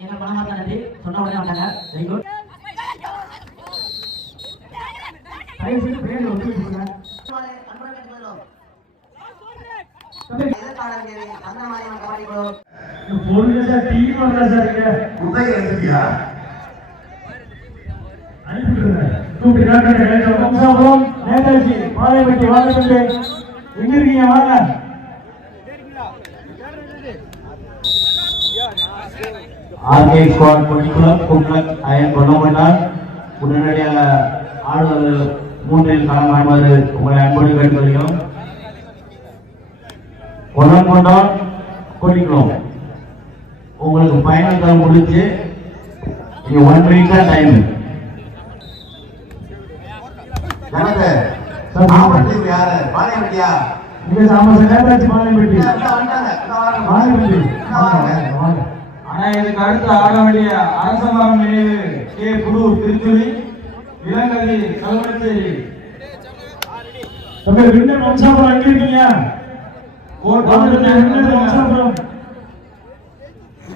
எங்க பணமா தான் நன்றி சொன்ன உடனே வந்தாங்க வெரி குட் தயவு செய்து பொருள் சார் டீம் சார் இங்க. எடுத்துக்கியா அனுப்பிடுங்க கூப்பிட்டு நேதாஜி வாங்க எங்க இருக்கீங்க? வாங்க. ஆர்கே ஸ்குவாட் பணிக்குளம் கும்ளக் அயன் கொல்லப்பட்டார். உடனடியாக ஆளுநர் மூன்றில் களம் ஆடுமாறு உங்களை அன்போடு கேட்டுக்கொள்கிறோம். கொல்லம் கொண்டான் கொல்லிக்குளம் உங்களுக்கு பயணம் தரம் முடிச்சு இங்க ஒன் வீக் தான் டைம் யாரு? பாளையப்பட்டியா இங்க சாமச நேதாஜி பாளையப்பட்டி ஆனா இதுக்கு அடுத்து ஆட வேண்டிய அரசமரம் நினைவு கே. புதூர் திருச்சுழி இளங்கதி கல்வச்சேரி தம்பி விண்ணர் வம்சாபுரம் எங்க இருக்கீங்க? விண்ணர் வம்சாபுரம்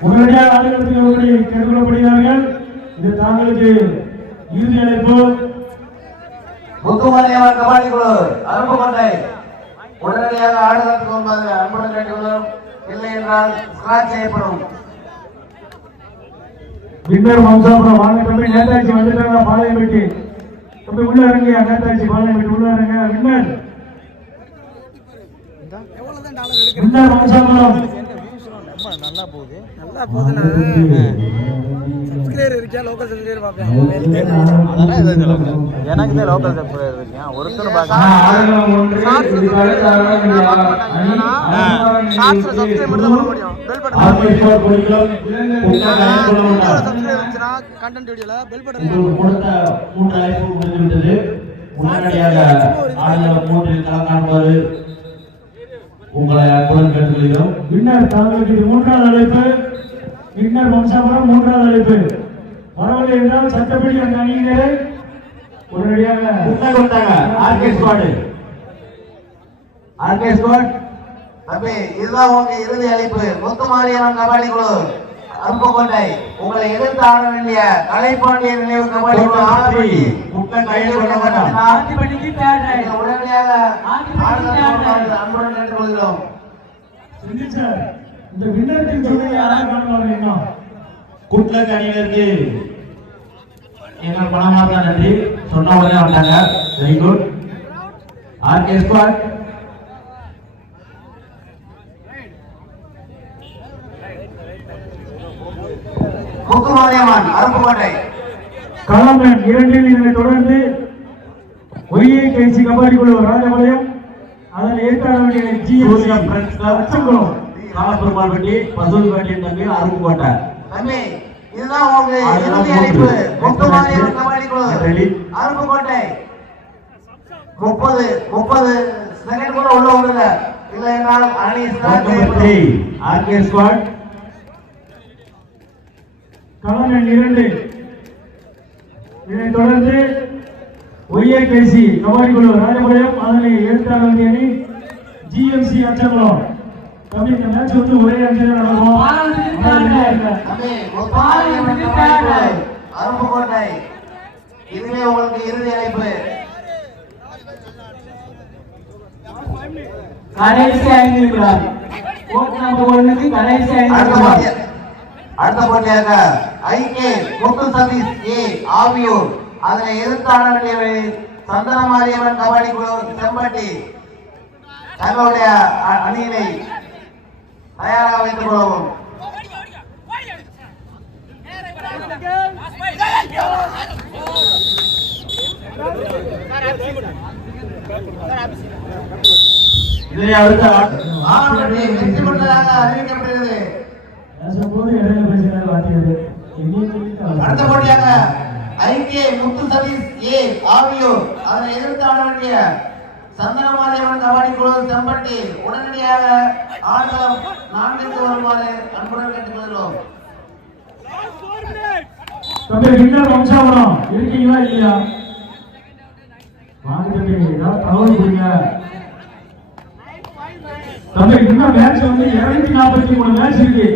உடனடியாக ஆளுநருக்கு எப்படி கேட்டுக்கொள்ளப்படுகிறார்கள். இது தாங்களுக்கு இறுதி அழைப்பு. முத்துமாரியம்மன் கபாடி குழு அருப்புக்கோட்டை உடனடியாக ஆடுதலுக்கு முன்பாக அன்புடன் கேட்டுக்கொள்கிறோம் இல்லை என்றால் ஸ்கிராச் செய்யப்படும். விண்ணர் வம்சாபுரம் வாங்க தம்பி நேதாஜி வந்துட்டாங்க பாளையம்பட்டி? தம்பி உள்ள இறங்க நேதாஜி பாளையம்பட்டி உள்ள இறங்க. விண்ணர் விண்ணர் வம்சாபுரம் நல்லா போகுதுண்ணா சப்ஸ்கிரைபர் இருக்கா லோக்கல் சப்ஸ்கிரைபர் பார்ப்பேன் எனக்கு தான் லோக்கல் சப்ஸ்கிரைபர் இருக்கேன் ஒருத்தர் சப்ஸ்கிரைப் பண்ண முடியும். Bell button RK sport Kodikkulam கும்ளக் அயன் கொல்லப்பட்டார் சப்ஸ்கிரைப் இருந்துச்சுன்னா கண்டென்ட் வீடியோல பெல் பட்டன் உங்களுக்கு கொடுத்த மூன்று அழைப்பு முடிந்துவிட்டது உடனடியாக ஆளுநர் மூன்றில் உங்களை அன்புடன் கேட்டுக்கொள்கிறோம். வின்னர் தாங்களுக்கு இது மூன்றாவது அழைப்பு. வின்னர் வம்சாபுரம் மூன்றாவது அழைப்பு. வரவில்லை என்றால் சட்டப்படி அந்த அணியினரை உடனடியாக முன்ன கொடுத்தாங்க ஆர்கே ஸ்குவாடு. RK squad. தம்பி இதுதான் உங்க இறுதி அழைப்பு முத்துமாரியம்மன் கபாடி குழு அருப்புக்கோட்டை உங்களை எதிர்த்து ஆட வேண்டிய கலைப்பாண்டிய நினைவு கபாடி குழு ஆலப்பட்டி முட்டன் கையில் தேர்ட் நீங்கள் உடனடியாக அன்புடன் கேட்டுக்கொள்கிறோம். இந்த வின்னர் டீம் சொல்லி யாராவது இன்னும் குட்லக் அணியினருக்கு எங்கள் பணமாக நன்றி. சொன்ன உடனே வந்தாங்க very good RK squad Muthumariamman Aruppukottai களமன் இரண்டில் இதனை தொடர்ந்து ஒய்யை கைசி கபாடி குழு ராஜபாளையம் அதன் ஏற்காடு வேண்டிய சூரியம் ஃப்ரெண்ட்ஸ் கிளப் அச்சங்குளம் காலப்பெருமாள்பட்டி பசுல்பட்டி தம்பி அருப்புக்கோட்டை தம்பி இதுதான் உங்க இறுதி அழைப்பு முத்துமாரியம்மன் கபாடி குழு. அருப்புக்கோட்டை முப்பது முப்பது செகண்ட் கூட உள்ள விடுங்க இல்லை என்றால் அணி ஆர்கே ஸ்குவாட் களமன் இரண்டு இதனைத் தொடர்ந்து ஒய்ஏ கைசி கபாடி குழு ராஜபாளையம் அதனை வேண்டிய அணி ஜிஎம்சி அச்சங்குளம் தம்பி இந்த மேட்ச் வந்து ஒரே அணியில் நடக்கும். அருப்புக்கோட்டை இதுவே உங்களுக்கு இறுதி அழைப்பு கடைசி ஐந்து கோட் நம்பர் ஒன்னுக்கு கடைசி ஐந்து அடுத்த நிமிடம் போட்டியாக ஐகே முத்து சதீஷ் ஏ ஆவியூர் அதனை எதிர்த்து ஆட வேண்டியவை சந்தனமாரியம்மன் கபாடி குழு செம்பட்டி. தங்களுடைய அ- அணியினை தயாராக வைத்துக் கொள்ளவும். இதனை அடுத்த ஆட்ட- ஆவணப்பட்டி வெற்றி பெற்றதாக அறிவிக்கப்படுகிறது பேசும்போது இடையில பேசுகிறார் அடுத்த போட்டியாக முத்து சதீஷ் ஏ ஆவியூர் அதனை எதிர்த்து ஆட வேண்டிய சந்தனமாரியம்மன் கபாடி குழு செம்பட்டி. உடனடியாக ஆடுகளம் நான்கிற்கு வருமாறு அன்புடன் கேட்டுக்கொள்கிறோம். தம்பி வின்னர் வம்சாவரம். இருக்கீங்களா இல்லையா? வாங்க தம்பி ஏதாவது தகவல் கொடுங்க. தம்பி இன்னும் மேட்ச் வந்து இருநூத்தி நாற்பத்தி மூணு மேட்ச் இருக்கு.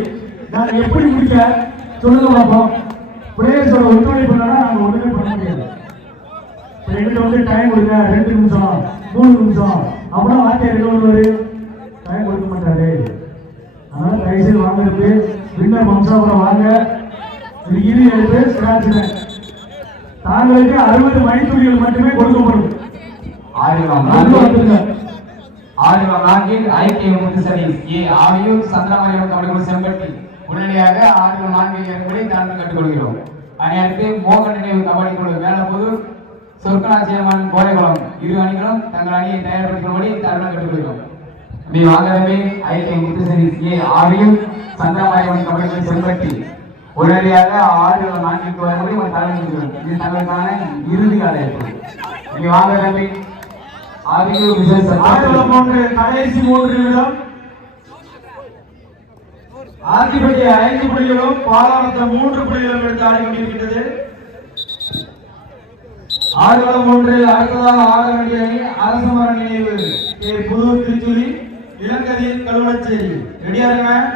நான் எப்படி முடிக்க சொல்லுங்க பார்ப்போம் பிளேயர்ஸோட ஒத்துழைப்பு இல்லைன்னா நாங்கள் ஒன்றுமே பண்ண முடியாது எங்கிட்ட வந்து டைம் கொடுங்க ரெண்டு நிமிஷம் மூணு நிமிஷம் அப்புறம் வாத்தியார் என்ன பண்ணுவாரு டைம் கொடுக்க மாட்டாரு அதனால தயவுசெய்து வாங்குறது வின்னர் வம்சாபுரம் வாங்க இரு எடுத்து ஸ்கிராட்ச் தாங்களுக்கு அறுபது மணித்துளிகள் மட்டுமே கொடுக்கப்படும் ஆயிரம் நான்கில் ஐக்கிய முத்துசரி ஏ ஆவியூர் சந்திரமரியம் கபடிக்குழு செம்பட்டி உடனடியாக ஆயிரம் நான்கில் ஏற்படி தாங்கள் கட்டுக்கொள்கிறோம் அந்நேரத்து மோகன் நினைவு கபடி குழு மேலப்போது சொர்க்கநாச்சியம்மன் கோரைக்குளம் இரு அணிகளும் தங்கள் அணியை தயார்படுத்தும்படி தருணம் கட்டுக்கொள்கிறோம் மீ வாங்கவே ஐக்கிய முத்துசரி ஏ ஆவியூர் சந்திரமரியம் கபடிகளை செம்பட்டி உடனடியாக ஆறு நான்கிற்கு வரும்படி உங்கள் தலைவர் இது தங்களுக்கான இறுதி அழைப்பு மீ வாங்க தம்பி ஆவியூர் விசேஷம் ஆயிரம் மூன்று கடைசி மூன்று நிமிடம். ஆதிபதி ஐந்து புள்ளிகளும் பாலாளத்தில் மூன்று புள்ளிகளும் எடுத்து ஆடி ஆடுகளம் ஒன்று அடுத்ததாக ஆட வேண்டிய அணி அரசமர நினைவு கே. புதூர் திருச்சுழி இளங்கதி கல்வனச்சேரி ரெடியா இருங்க சார்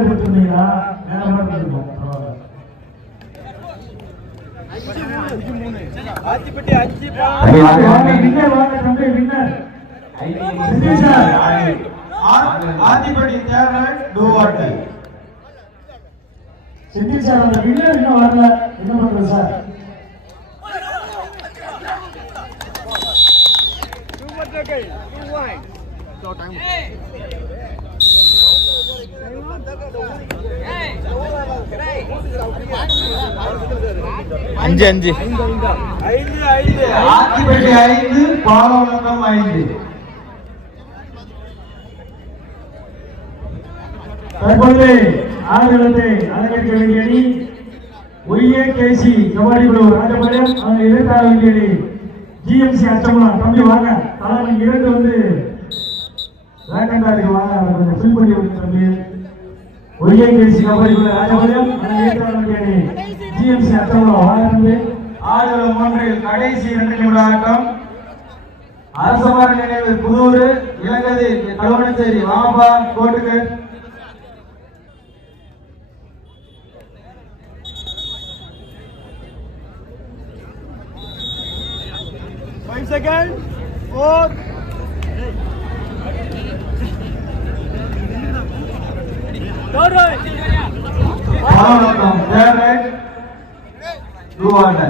கொடுத்துருந்தீங்களா வேற செந்தில் சார். ஆதிபடி தேவை டூவாட்டு செந்தில் சார் அந்த winner இன்னும் வரல. என்ன பண்றது சார்? அஞ்சு அஞ்சு. ஆதிபடி ஐந்து பாலவனம் ஐந்து. தற்போது ஆடுகளத்தை அலங்கரிக்க வேண்டிய அணி ஒய்யே கேசி கபாடி குழு ராஜபாளையம் அவங்க எதிர்த்தாட வேண்டிய அணி ஜிஎம்சி அச்சமலாம் தம்பி வாங்க தலைமை இரண்டு வந்து வேக்கண்டா இருக்கு வாங்க அதை கொஞ்சம் ஃபில் பண்ணி தம்பி கேசி ராஜபாளையம் ஜிஎம்சி கடைசி இரண்டு நிமிட ஆட்டம் அரசமர நினைவு புதூர் இளங்கதி கல்வனச்சேரி வாம்பா கோட்டுக்கு பாலவனம் தேவை டூவாட்டை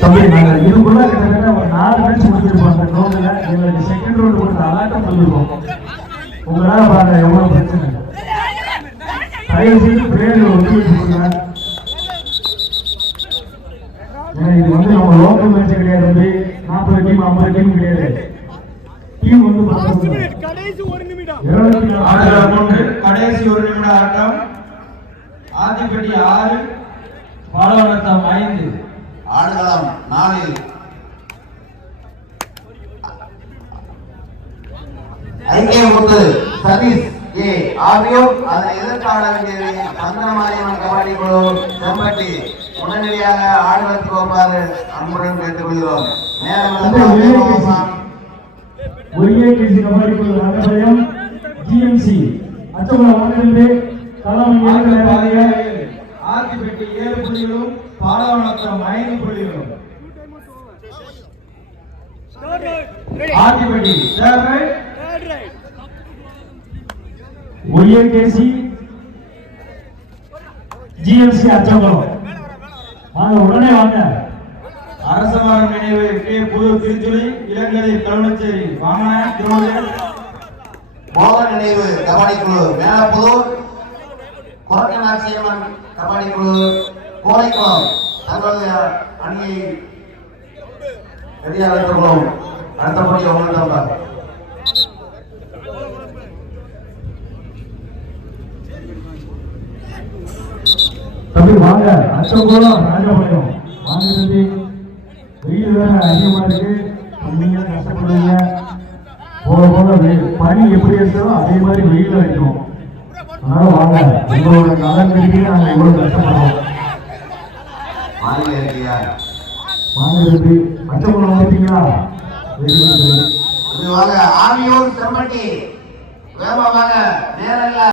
தம்பி நாங்க இதுக்குள்ள கிட்டத்தட்ட ஒரு நாலு மேட்ச் முடிச்சிருப்போம் அந்த கிரௌண்ட்ல எங்களுக்கு செகண்ட் ரவுண்ட் கொடுத்த அலாட்டம் சொல்லிருக்கோம் உங்களால பாருங்க எவ்வளவு பிரச்சனை. தயவு செய்து பிரேயர் ஒத்துழைப்பு கொடுங்க. ஏன்னா இது வந்து நம்ம லோக்கல் மேட்ச் கிடையாது தம்பி. நாற்பது டீம் ஐம்பது டீம் கிடையாது. டீம் வந்து பத்தொன்பது. இருபத்தி நாலு ஆடுகளம் ஒன்று கடைசி ஒரு நிமிட ஆட்டம். ஆதிபட்டி ஆறு பாலவனத்தம் ஐந்து. ஆடுகளம் நாலில் ஐக்கிய முத்து சதீஷ் ஏ ஆகியோர் அதனை எதிர்த்தாட வேண்டியது சந்திரமாரியம்மன் கபாடி குழு செம்பட்டி. உடனடியாக ஆடுகளத்துக்கு வருமாறு அன்புடன் கேட்டுக்கொள்கிறோம். நேரம் ஒய்ஏடிசி கபாடி குழு ஜிஎம்சி அச்சமலம் வாங்கிருந்து கலாம் ஏழு நேரடியாக ஆதிபட்டி ஏழு புள்ளிகளும் பாலவனத்தம் ஐந்து புள்ளிகளும். ஜிஎம்சி அச்சமலம். வாங்க உடனே வாங்க. அரசமரம் நினைவு கே. புது திருச்சுளி இளங்கதை கருணச்சேரி வாங்க திருவள்ளூர் மோகன் நினைவு கபாடி குழு மேலப்புதூர். கொரக்கநாச்சியம்மன் கபாடி குழு கோரைக்குளம் தங்களுடைய அணியை ரெடியாக வைத்துள்ளோம் அடுத்தபடி உங்களுக்கு தம்பி வாங்க அச்சகுளம் ராஜபாளையம் வாங்க. தம்பி வெயில் வேற அதிகமா இருக்கு நீங்க கஷ்டப்படுவீங்க போக போக வெயில் பனி எப்படி இருக்கோ அதே மாதிரி வெயில் அடிக்கும் அதனால வாங்க உங்களோட நலன் கருதி நாங்கள் இவ்வளவு கஷ்டப்படுறோம் மாநில இல்லையா வாங்குறது பச்சைக்குளம் வந்துட்டீங்களா வாங்க ஆவியூர் செம்பட்டி வேகமாக நேரம்